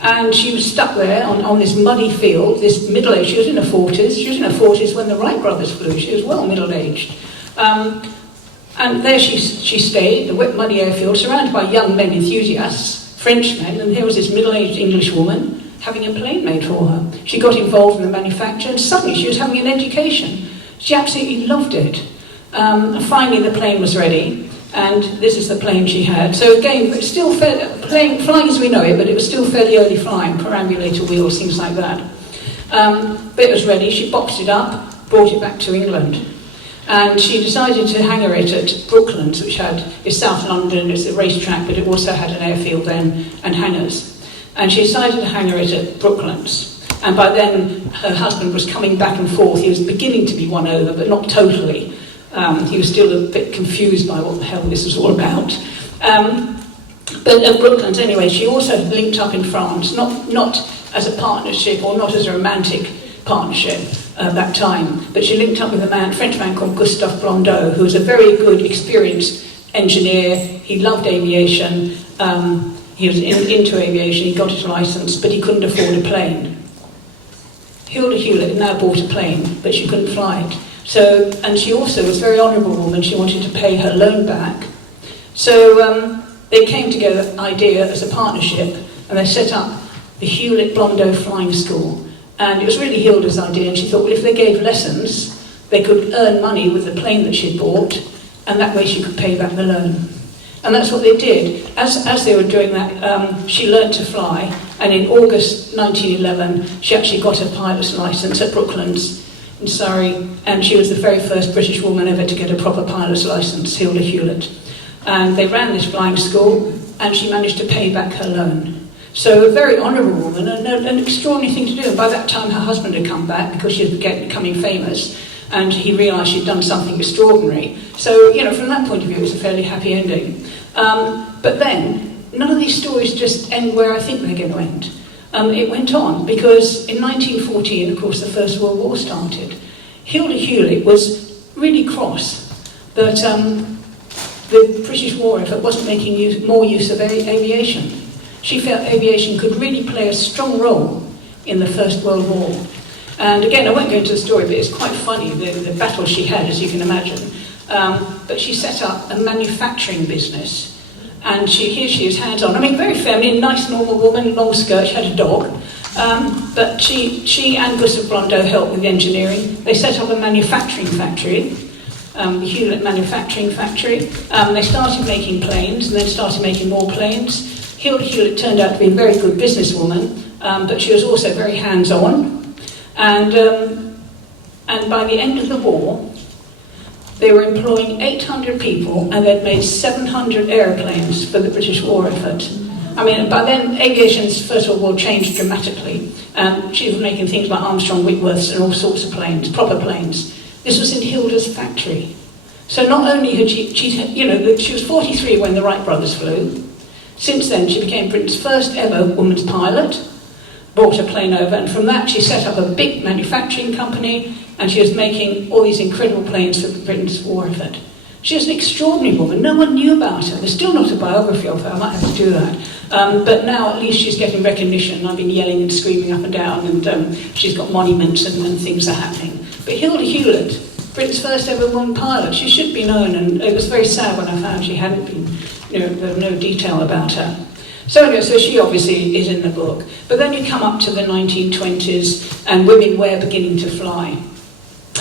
And she was stuck there on this muddy field, this middle-aged, she was in her 40s. She was in her 40s when the Wright brothers flew. She was well middle-aged. And there she stayed, the wet, muddy airfield, surrounded by young men enthusiasts, Frenchmen, and here was this middle-aged English woman having a plane made for her. She got involved in the manufacture, and suddenly she was having an education. She absolutely loved it. And finally the plane was ready, and this is the plane she had. So again, still flying as we know it, but it was still fairly early flying, perambulator wheels, things like that. But it was ready, she boxed it up, brought it back to England. And she decided to hangar it at Brooklands, which is South London, it's a racetrack, but it also had an airfield then and hangars. And she decided to hangar it at Brooklands. And by then, her husband was coming back and forth. He was beginning to be won over, but not totally. He was still a bit confused by what the hell this was all about. But at Brooklands, anyway, she also linked up in France, not as a partnership or not as a romantic partnership at that time, but she linked up with a French man called Gustave Blondeau, who was a very good, experienced engineer. He loved aviation. He was into aviation. He got his license, but he couldn't afford a plane. Hilda Hewlett had now bought a plane, but she couldn't fly it. So, and she also was a very honourable woman. She wanted to pay her loan back. So they came together, idea as a partnership, and they set up the Hewlett Blondeau Flying School. And it was really Hilda's idea, and she thought, well, if they gave lessons, they could earn money with the plane that she'd bought, and that way she could pay back the loan. And that's what they did. As they were doing that, she learnt to fly, and in August 1911, she actually got her pilot's licence at Brooklands in Surrey, and she was the very first British woman ever to get a proper pilot's licence, Hilda Hewlett. And they ran this flying school, and she managed to pay back her loan. So a very honourable woman, and an extraordinary thing to do. And by that time, her husband had come back because she was becoming famous, and he realised she'd done something extraordinary. So, you know, from that point of view, it was a fairly happy ending. But then, none of these stories just end where I think they're going to end. It went on, because in 1914, of course, the First World War started. Hilda Hewlett was really cross that the British war effort wasn't making more use of aviation. She felt aviation could really play a strong role in the First World War. And again, I won't go into the story, but it's quite funny, the battle she had, as you can imagine. But she set up a manufacturing business. And here she is, hands-on. I mean, very feminine, nice, normal woman, long skirt. She had a dog. But she and Gustave Blondeau helped with the engineering. They set up a manufacturing factory, the Hewlett Manufacturing Factory. They started making planes, and then started making more planes. Hilda Hewlett turned out to be a very good businesswoman, but she was also very hands-on. And by the end of the war, they were employing 800 people, and they'd made 700 aeroplanes for the British war effort. I mean, by then, aviation's First World War changed dramatically. She was making things like Armstrong Whitworths and all sorts of planes, proper planes. This was in Hilda's factory. So not only had she was 43 when the Wright brothers flew. Since then, she became Britain's first ever woman's pilot, brought a plane over, and from that she set up a big manufacturing company, and she was making all these incredible planes for Britain's war effort. She was an extraordinary woman. No one knew about her. There's still not a biography of her. I might have to do that. But now at least she's getting recognition. I've been yelling and screaming up and down, and she's got monuments and things are happening. But Hilda Hewlett, Britain's first ever woman pilot, she should be known, and it was very sad when I found she hadn't been. You know, there was no detail about her. So she obviously is in the book. But then you come up to the 1920s, and women were beginning to fly.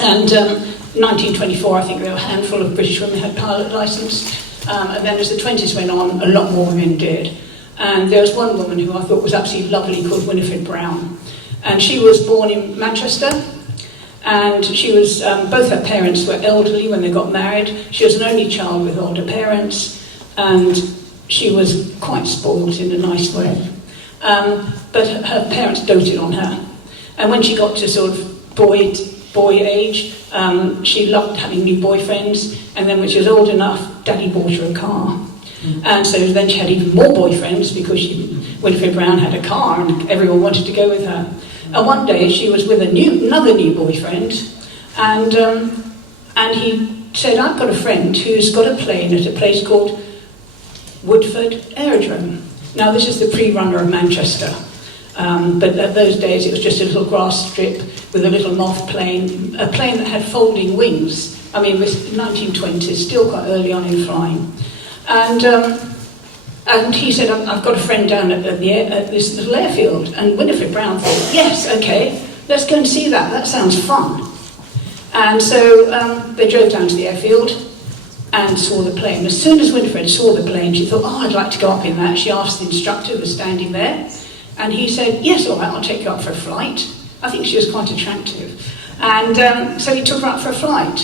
And 1924, I think there were a handful of British women had pilot licence. And then as the 20s went on, a lot more women did. And there was one woman who I thought was absolutely lovely called Winifred Brown. And she was born in Manchester. And she was, both her parents were elderly when they got married. She was an only child with older parents. And she was quite spoiled in a nice way. But her parents doted on her. And when she got to sort of boy age, she loved having new boyfriends. And then when she was old enough, Daddy bought her a car. And so then she had even more boyfriends because Winifred Brown had a car and everyone wanted to go with her. And one day she was with another new boyfriend, and he said, I've got a friend who's got a plane at a place called Woodford Aerodrome. Now this is the pre-runner of Manchester. But at those days it was just a little grass strip with a little moth plane, a plane that had folding wings. I mean, it was 1920s, still quite early on in flying. And he said, I've got a friend down at this little airfield. And Winifred Brown thought, yes, okay, let's go and see that. That sounds fun. And so they drove down to the airfield and saw the plane. As soon as Winifred saw the plane, she thought, oh, I'd like to go up in that. She asked the instructor who was standing there. And he said, yes, all right, I'll take you up for a flight. I think she was quite attractive. And so he took her up for a flight.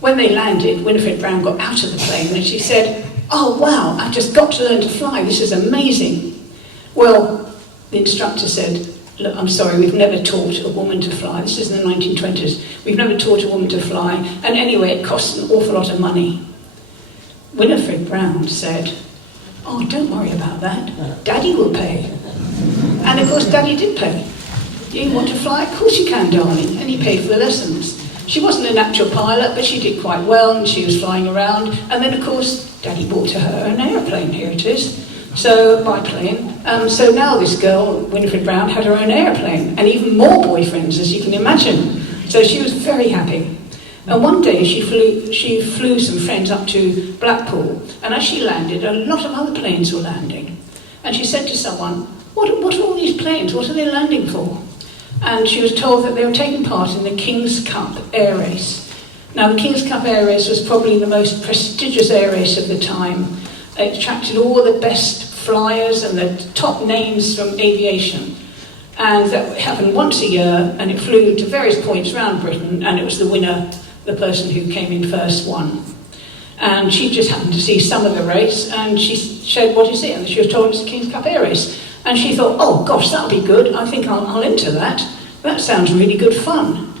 When they landed, Winifred Brown got out of the plane and she said, oh, wow, I just got to learn to fly. This is amazing. Well, the instructor said, look, I'm sorry, we've never taught a woman to fly. This is in the 1920s. We've never taught a woman to fly. And anyway, it costs an awful lot of money. Winifred Brown said, oh, don't worry about that. Daddy will pay. And of course, Daddy did pay. You want to fly? Of course you can, darling. And he paid for the lessons. She wasn't an actual pilot, but she did quite well, and she was flying around. And then, of course, Daddy bought her an aeroplane. Here it is. So, biplane. So now this girl, Winifred Brown, had her own aeroplane, and even more boyfriends, as you can imagine. So she was very happy. And one day she flew some friends up to Blackpool, and as she landed, a lot of other planes were landing. And she said to someone, what are all these planes? What are they landing for? And she was told that they were taking part in the King's Cup air race. Now, the King's Cup air race was probably the most prestigious air race of the time. It attracted all the best flyers and the top names from aviation. And that happened once a year, and it flew to various points around Britain, and it was the winner, the person who came in first, won. And she just happened to see some of the race, and she said, what is it? And she was told it's the King's Cup air race. And she thought, oh gosh, that'll be good. I think I'll enter that. That sounds really good fun.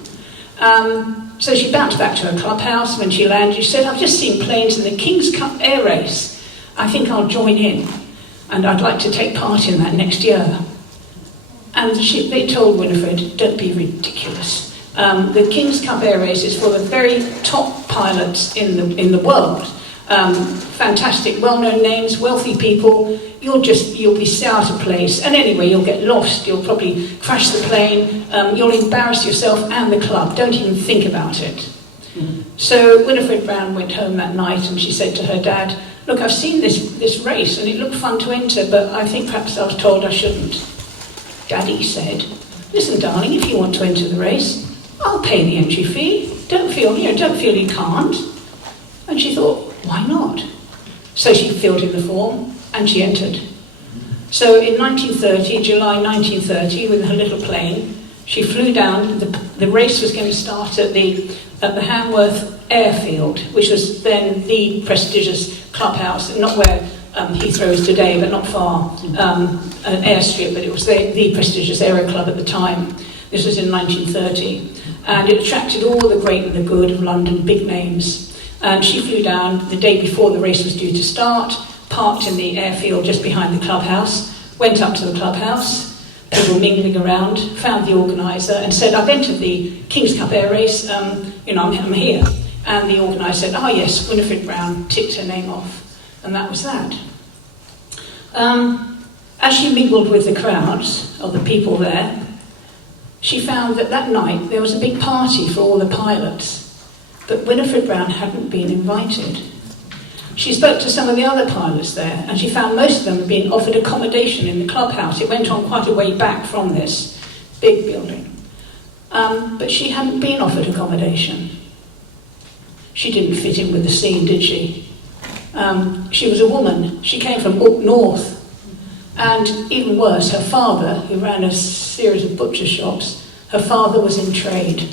So she bounced back to her clubhouse. When she landed, she said, I've just seen planes in the King's Cup air race. I think I'll join in, and I'd like to take part in that next year. And they told Winifred, don't be ridiculous. The King's Cup air race is for the very top pilots in the world. Fantastic, well-known names, wealthy people. You'll be set out of place, and anyway, you'll get lost. You'll probably crash the plane. You'll embarrass yourself and the club. Don't even think about it. Mm-hmm. So Winifred Brown went home that night, and she said to her dad, "Look, I've seen this race, and it looked fun to enter, but I think perhaps I was told I shouldn't." Daddy said, "Listen, darling, if you want to enter the race, I'll pay the entry fee. Don't feel you can't." And she thought, why not? So she filled in the form, and she entered. So in 1930, July 1930, with her little plane, she flew down. The race was going to start at the Hamworth Airfield, which was then the prestigious clubhouse, not where Heathrow is today, but not far, an airstrip, but it was the prestigious aero club at the time. This was in 1930. And it attracted all the great and the good of London, big names. And she flew down the day before the race was due to start, parked in the airfield just behind the clubhouse, went up to the clubhouse, people mingling around, found the organiser and said, "I've entered the King's Cup air race, I'm here." And the organiser said, "Oh yes, Winifred Brown," ticked her name off. And that was that. As she mingled with the crowds of the people there, she found that night there was a big party for all the pilots. But Winifred Brown hadn't been invited. She spoke to some of the other pilots there, and she found most of them had been offered accommodation in the clubhouse. It went on quite a way back from this big building. But she hadn't been offered accommodation. She didn't fit in with the scene, did she? She was a woman. She came from up north. And even worse, her father, who ran a series of butcher shops, her father was in trade.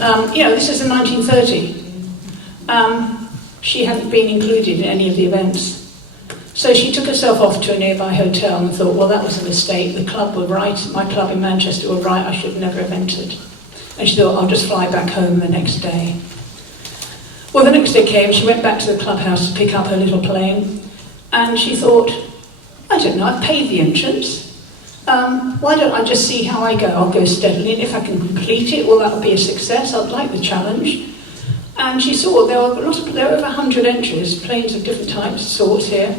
This is in 1930. She hadn't been included in any of the events. So she took herself off to a nearby hotel and thought, well, that was a mistake. The club were right. My club in Manchester were right. I should never have entered. And she thought, I'll just fly back home the next day. Well, the next day came. She went back to the clubhouse to pick up her little plane. And she thought, I don't know, I've paid the entrance. Why don't I just see how I go? I'll go steadily, and if I can complete it, well, that'll be a success. I'd like the challenge. And she saw there were over 100 entries, planes of different types, sorts here.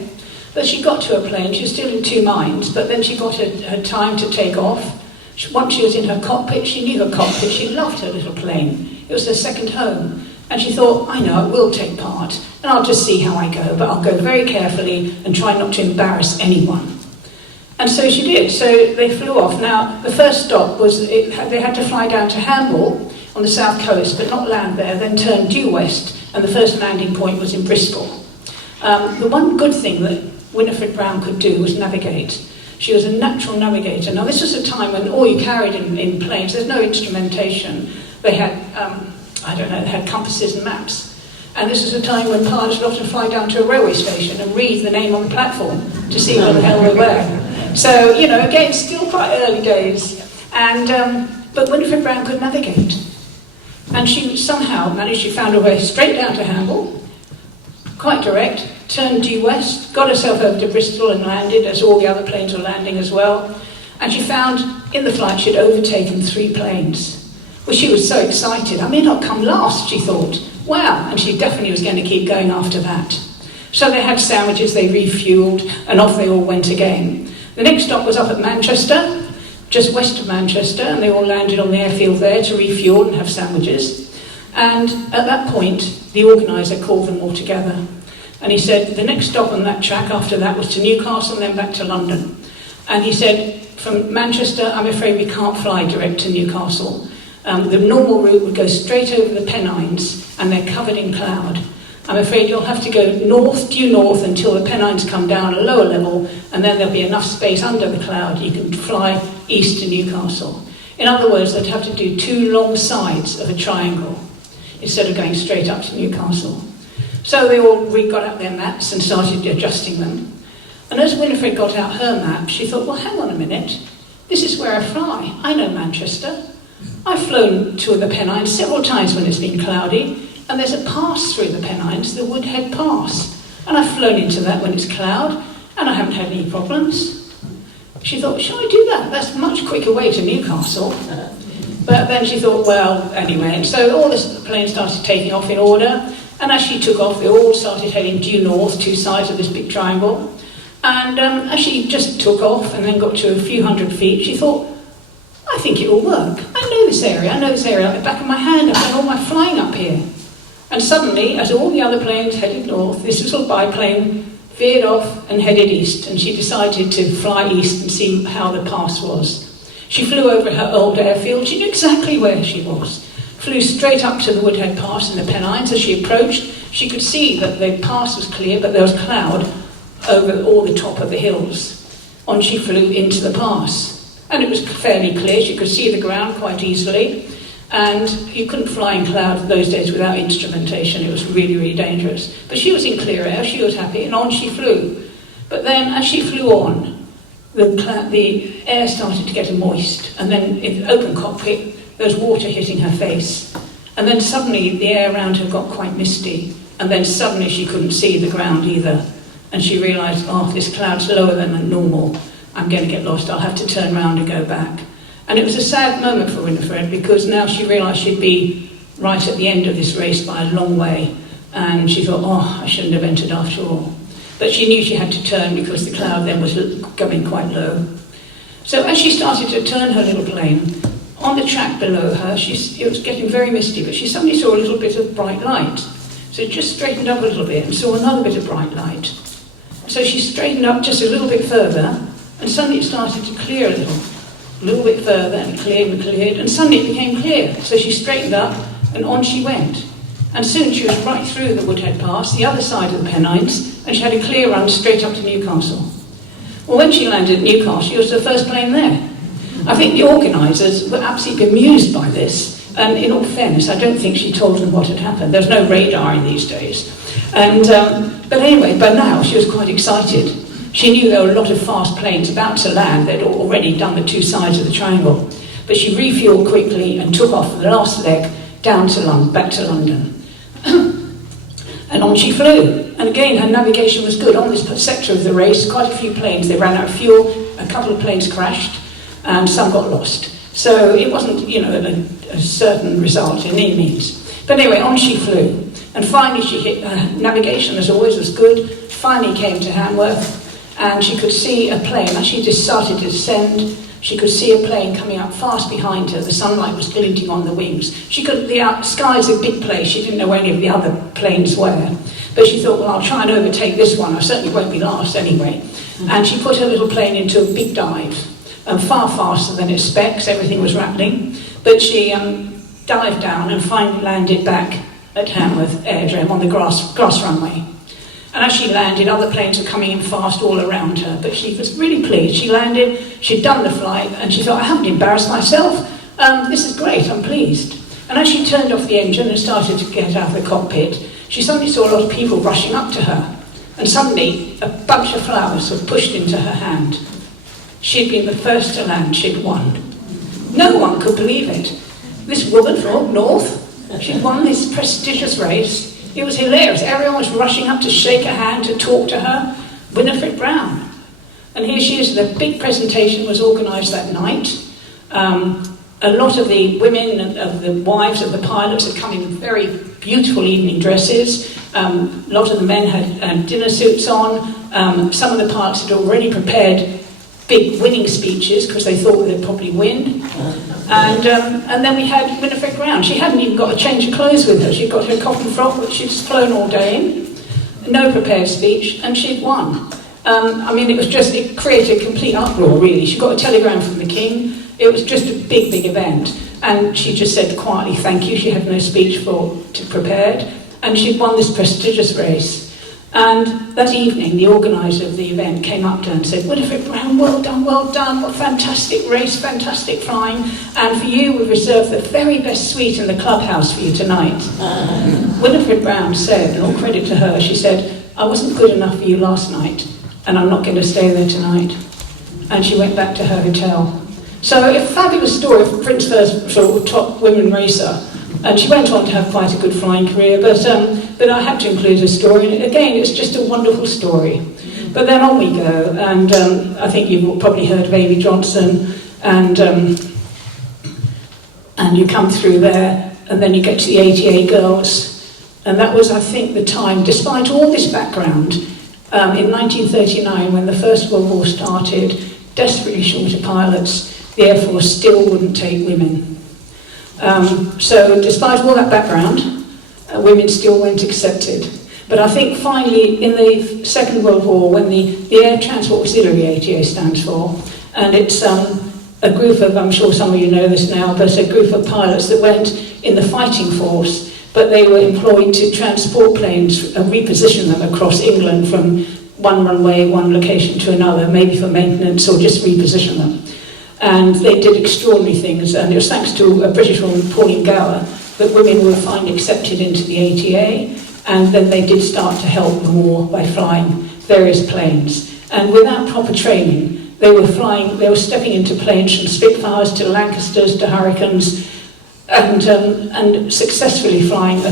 But she got to her plane, she was still in two minds, but then she got her time to take off. Once she was in her cockpit, she knew her cockpit, she loved her little plane. It was her second home. And she thought, I know, I will take part, and I'll just see how I go, but I'll go very carefully and try not to embarrass anyone. And so she did, so they flew off. Now, the first stop was, they had to fly down to Hamble on the south coast, but not land there, then turn due west, and the first landing point was in Bristol. The one good thing that Winifred Brown could do was navigate. She was a natural navigator. Now, this was a time when all you carried in planes, there's no instrumentation. They had, they had compasses and maps. And this was a time when pilots would often fly down to a railway station and read the name on the platform to see where the hell they were. So, again, still quite early days. But Winifred Brown could navigate. And she somehow managed, she found her way straight down to Hamble, quite direct, turned due west, got herself over to Bristol and landed, as all the other planes were landing as well. And she found, in the flight, she'd overtaken 3 planes. Well, she was so excited. I may not come last, she thought. Wow, and she definitely was going to keep going after that. So they had sandwiches, they refueled, and off they all went again. The next stop was up at Manchester, just west of Manchester, and they all landed on the airfield there to refuel and have sandwiches. And at that point, the organiser called them all together. And he said, the next stop on that track after that was to Newcastle and then back to London. And he said, from Manchester, I'm afraid we can't fly direct to Newcastle. The normal route would go straight over the Pennines, and they're covered in cloud. I'm afraid you'll have to go north, due north, until the Pennines come down a lower level, and then there'll be enough space under the cloud you can fly east to Newcastle. In other words, they'd have to do 2 long sides of a triangle instead of going straight up to Newcastle. So they all got out their maps and started adjusting them. And as Winifred got out her map, she thought, well, hang on a minute. This is where I fly. I know Manchester. I've flown to the Pennines several times when it's been cloudy, and there's a pass through the Pennines, the Woodhead Pass. And I've flown into that when it's cloud, and I haven't had any problems. She thought, shall I do that? That's a much quicker way to Newcastle. But then she thought, well, anyway. And so all the planes started taking off in order, and as she took off, they all started heading due north, 2 sides of this big triangle. And as she just took off and then got to a few hundred feet, she thought, I think it will work. I know this area like the back of my hand. I've done all my flying up here. And suddenly, as all the other planes headed north, this little biplane veered off and headed east, and she decided to fly east and see how the pass was. She flew over her old airfield. She knew exactly where she was. Flew straight up to the Woodhead Pass in the Pennines. As she approached, she could see that the pass was clear, but there was cloud over all the top of the hills. On she flew into the pass. And it was fairly clear, she could see the ground quite easily, and you couldn't fly in cloud those days without instrumentation. It was really, really dangerous. But she was in clear air, she was happy, and on she flew. But then, as she flew on, the air started to get moist, and then in the open cockpit, there was water hitting her face. And then suddenly, the air around her got quite misty, and then suddenly she couldn't see the ground either. And she realised, oh, this cloud's lower than normal. I'm going to get lost, I'll have to turn round and go back. And it was a sad moment for Winifred, because now she realised she'd be right at the end of this race by a long way, and she thought, oh, I shouldn't have entered after all. But she knew she had to turn because the cloud then was going quite low. So as she started to turn her little plane, on the track below her, it was getting very misty, but she suddenly saw a little bit of bright light. So it just straightened up a little bit and saw another bit of bright light. So she straightened up just a little bit further, and suddenly it started to clear a little bit further, and cleared, and suddenly it became clear. So she straightened up, and on she went. And soon she was right through the Woodhead Pass, the other side of the Pennines, and she had a clear run straight up to Newcastle. Well, when she landed at Newcastle, she was the first plane there. I think the organisers were absolutely bemused by this, and in all fairness, I don't think she told them what had happened. There's no radar in these days. But anyway, by now she was quite excited. She knew there were a lot of fast planes about to land. They'd already done the 2 sides of the triangle. But she refueled quickly and took off for the last leg down to back to London. And on she flew. And again, her navigation was good. On this sector of the race, quite a few planes, they ran out of fuel, a couple of planes crashed, and some got lost. So it wasn't, a certain result in any means. But anyway, on she flew. And finally she hit, navigation as always was good, finally came to Hamworth, and she could see a plane. As she just started to descend, she could see a plane coming up fast behind her. The sunlight was glinting on the wings. The sky's a big place. She didn't know where any of the other planes were. But she thought, well, I'll try and overtake this one. I certainly won't be last anyway. And she put her little plane into a big dive, far faster than its specs. Everything was rattling. But she dived down and finally landed back at Hamworth Aerodrome on the grass runway. And as she landed, other planes were coming in fast all around her. But she was really pleased. She landed, she'd done the flight, and she thought, I haven't embarrassed myself. This is great, I'm pleased. And as she turned off the engine and started to get out of the cockpit, she suddenly saw a lot of people rushing up to her. And suddenly, a bunch of flowers were pushed into her hand. She'd been the first to land, she'd won. No one could believe it. This woman from up north, she'd won this prestigious race. It was hilarious. Everyone was rushing up to shake her hand, to talk to her. Winifred Brown. And here she is. The big presentation was organised that night. A lot of the women and of the wives of the pilots had come in very beautiful evening dresses. A lot of the men had dinner suits on. Some of the pilots had already prepared big winning speeches because they thought they'd probably win. And then we had Winifred Brown. She hadn't even got a change of clothes with her. She'd got her cotton frock, which she'd flown all day in, no prepared speech, and she'd won. It created a complete uproar, really. She got a telegram from the King. It was just a big, big event. And she just said quietly, thank you. She had no speech prepared. And she'd won this prestigious race. And that evening, the organiser of the event came up to her and said, Winifred Brown, well done, what fantastic race, fantastic flying. And for you, we've reserved the very best suite in the clubhouse for you tonight. Winifred Brown said, and all credit to her, she said, I wasn't good enough for you last night, and I'm not going to stay there tonight. And she went back to her hotel. So a fabulous story of Prince First sort of top women racer. And she went on to have quite a good flying career, but I had to include her story. And again, it's just a wonderful story. But then on we go, and I think you've probably heard of Amy Johnson, and you come through there, and then you get to the ATA girls, and that was, I think, the time, despite all this background, in 1939, when the First World War started, desperately short of pilots, the Air Force still wouldn't take women. So despite all that background, women still weren't accepted. But I think finally in the Second World War, when the Air Transport Auxiliary ATA stands for, and it's a group of, I'm sure some of you know this now, but a group of pilots that went in the fighting force, but they were employed to transport planes and reposition them across England from one runway, one location to another, maybe for maintenance or just reposition them. And they did extraordinary things, and it was thanks to a British woman, Pauline Gower, that women were finally accepted into the ATA, and then they did start to help the war by flying various planes. And without proper training, they were stepping into planes from Spitfires to Lancasters to Hurricanes, and successfully flying a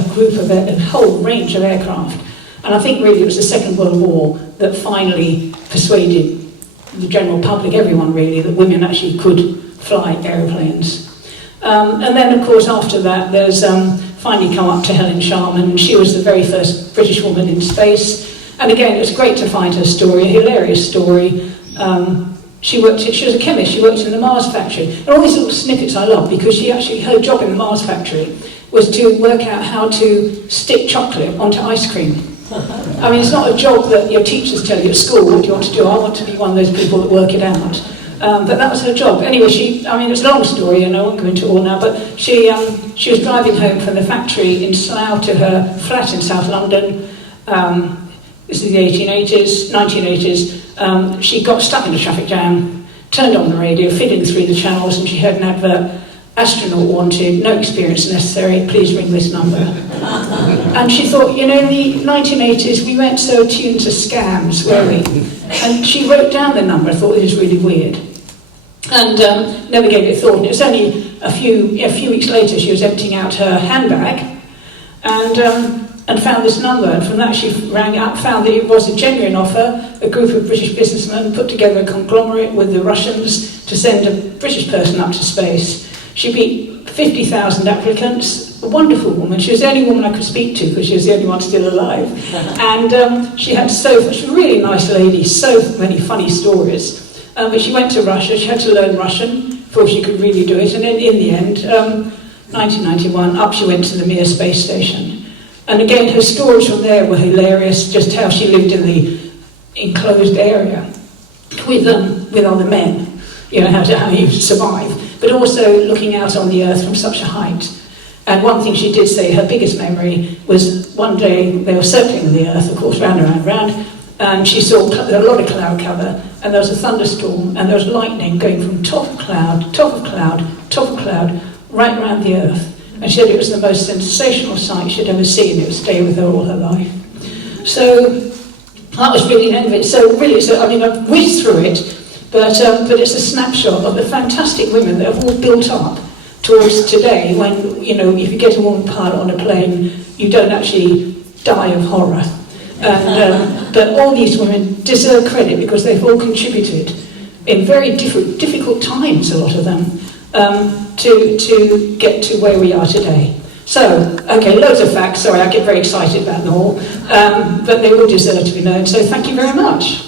whole range of aircraft. And I think really it was the Second World War that finally persuaded the general public, everyone really, that women actually could fly aeroplanes. And then, of course, after that, there's finally come up to Helen Sharman, and she was the very first British woman in space. And again, it was great to find her story, a hilarious story. She was a chemist, she worked in the Mars factory. And all these little snippets I love, because her job in the Mars factory was to work out how to stick chocolate onto ice cream. I mean, it's not a job that your teachers tell you at school, what do you want to do? I want to be one of those people that work it out. But that was her job. Anyway, it's a long story, and I won't go into it all now, but she was driving home from the factory in Slough to her flat in South London. This is the 1980s. She got stuck in a traffic jam, turned on the radio, fiddling through the channels, and she heard an advert, astronaut wanted, no experience necessary, please ring this number. And she thought, in the 1980s, we weren't so attuned to scams, were we? And she wrote down the number, thought it was really weird. And never gave it a thought. And it was only a few weeks later, she was emptying out her handbag, and found this number. And from that, she rang up, found that it was a genuine offer. A group of British businessmen put together a conglomerate with the Russians to send a British person up to space. She beat 50,000 applicants, was a wonderful woman. She was the only woman I could speak to because she was the only one still alive. And she had she was a really nice lady, so many funny stories. But she went to Russia, she had to learn Russian before she could really do it. And in the end, 1991, up she went to the Mir space station. And again, her stories from there were hilarious, just how she lived in the enclosed area with other men, you know, how you survive, but also looking out on the Earth from such a height. And one thing she did say, her biggest memory, was one day they were circling the Earth, of course, round, and she saw a lot of cloud cover, and there was a thunderstorm, and there was lightning going from top of cloud, top of cloud, top of cloud, right around the Earth. And she said it was the most sensational sight she'd ever seen. It would stay with her all her life. So that was really the end of it. So really, I mean, I've whizzed through it, but it's a snapshot of the fantastic women that have all built up towards today when, you know, if you get a woman pilot on a plane, you don't actually die of horror. And, but all these women deserve credit because they've all contributed in very difficult times, a lot of them, to get to where we are today. So, okay, loads of facts. Sorry, I get very excited about them all, but they all deserve to be known. So thank you very much.